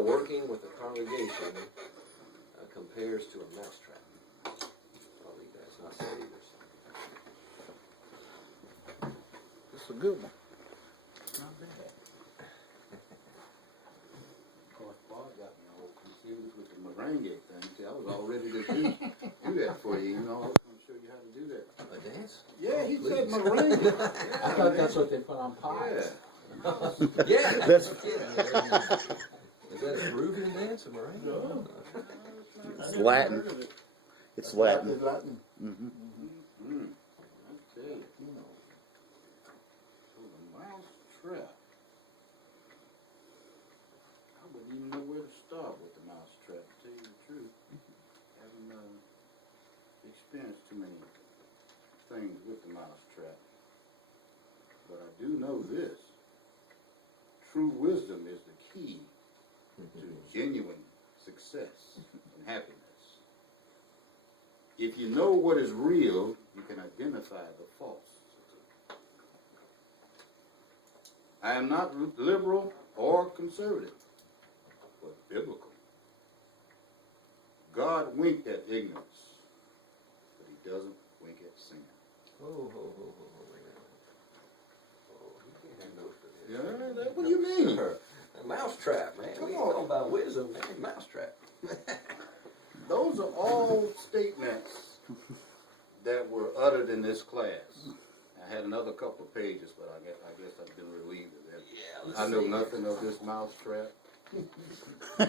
working with a congregation compares to a mousetrap. I'll leave that. It's not said either. That's a good one. Not bad. Of course, Paul got me all confused with the merengue thing. See, I was all ready to do that for you. You know, I was going to show you how to do that. A dance? Yeah, he said Please. merengue. I thought that's what they put on pies. Yeah. That's Is that a Peruvian dance, am I right? No. It's Latin. It's Latin. Latin. Mm-hmm. Mm-hmm. I tell you, so the mouse trap. I wouldn't even know where to start with the mouse trap, to tell you the truth. Haven't experienced too many things with the mouse trap. But I do know this. True wisdom is the key to genuine success and happiness. If you know what is real, you can identify the false. I am not liberal or conservative, but biblical. God winked at ignorance, but he doesn't wink at sin. Oh, wait a minute. Oh, he can't have those for this. Yeah, what do you mean? Sure. A mousetrap, man. Come We on. talking about wisdom, man. Mousetrap. Those are all statements that were uttered in this class. I had another couple of pages, but I guess I've been relieved of that. Yeah, I know nothing of this mouse trap. I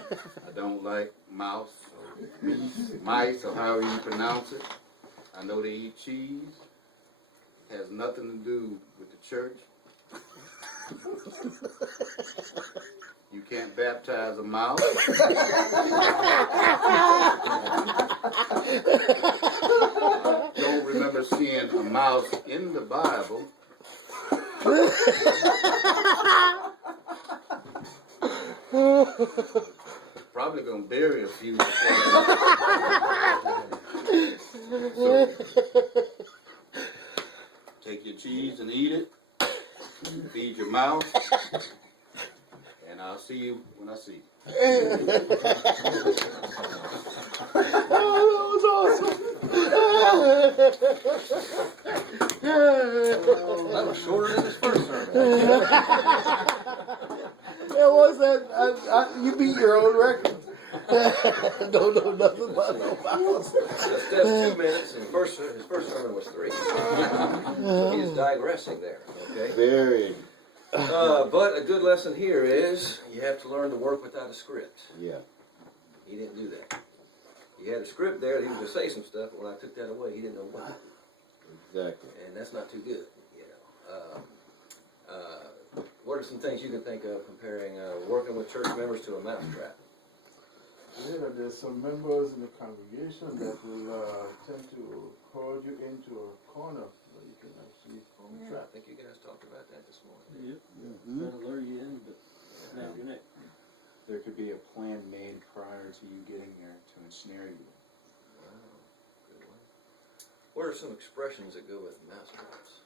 don't like mouse or mice or however you pronounce it. I know they eat cheese. It has nothing to do with the church. You can't baptize a mouse. Don't remember seeing a mouse in the Bible. Probably gonna bury a few. So, take your cheese and eat it. Feed your mouth. And I'll see you when I see you. That was shorter than his first sermon. That was that. You beat your own record. Don't know nothing about no mouse. Just 2 minutes, and his first sermon was 3. So he's digressing there, okay? Very. But a good lesson here is you have to learn to work without a script. Yeah. He didn't do that. He had a script there that he was going to say some stuff, but when I took that away, he didn't know what. Exactly. And that's not too good, you know. What are some things you can think of comparing working with church members to a mousetrap? Yeah, there's some members in the congregation that will tend to hold you into a corner where you can actually fall I trap. think you guys talked about that this morning. Yep. Mm-hmm. Trying to lure you in, but snap your neck. There could be a plan made prior to you getting there to ensnare you. Wow, good one. What are some expressions that go with mousetraps?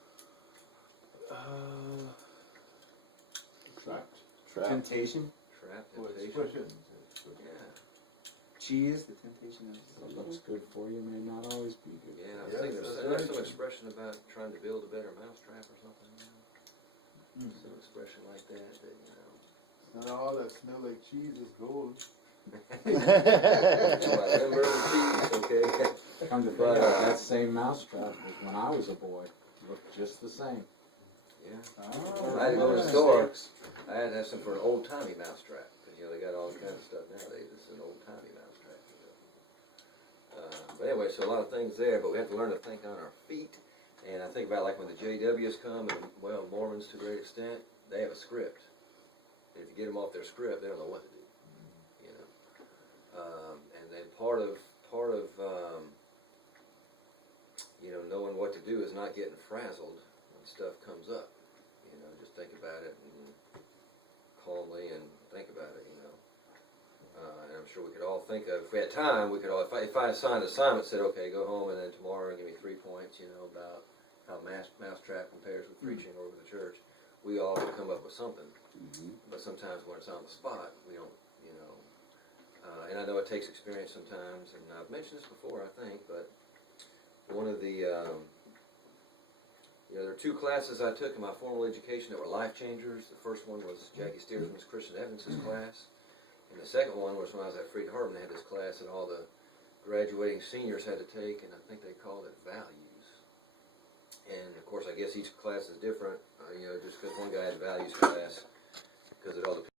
Trap. Temptation. Trap, Or temptation. expressions. Yeah, Cheese, the temptation of What looks good for you may not always be good. yeah. I was Yes, thinking that's there's right. some expression about trying to build a better mousetrap or something. You know? Some expression like that, you know. Not all that smell like cheese is gold. Remember the cheese, okay? Come to think of it, that same mousetrap was when I was a boy. Looked just the same. Yeah. Oh, I had to go to the store. I had to have some for an old-timey mousetrap. Because, you know, they got all kinds of stuff nowadays. This is an old-timey mousetrap. But anyway, so a lot of things there, but we have to learn to think on our feet. And I think about like when the JWs come, and well, Mormons to a great extent, they have a script. And if you get them off their script, they don't know what to do. You know. And then part of you know, knowing what to do is not getting frazzled when stuff comes up. You know, just think about it and calmly and think about it. You know, and I'm sure we could all think of, if we had time, we could all. If I assigned an assignment, said, okay, go home and then tomorrow give me 3 points. You know, about how mousetrap compares with preaching or with the church. We all could come up with something. Mm-hmm. But sometimes when it's on the spot, we don't. You know, And I know it takes experience sometimes, and I've mentioned this before, I think, but one of the, there are 2 classes I took in my formal education that were life changers. The first one was Jackie Steersman's Christian Evidence's class, and the second one was when I was at Freed Hardeman. They had this class that all the graduating seniors had to take, and I think they called it Values. And of course, I guess each class is different, just because one guy had a values class, because it all depends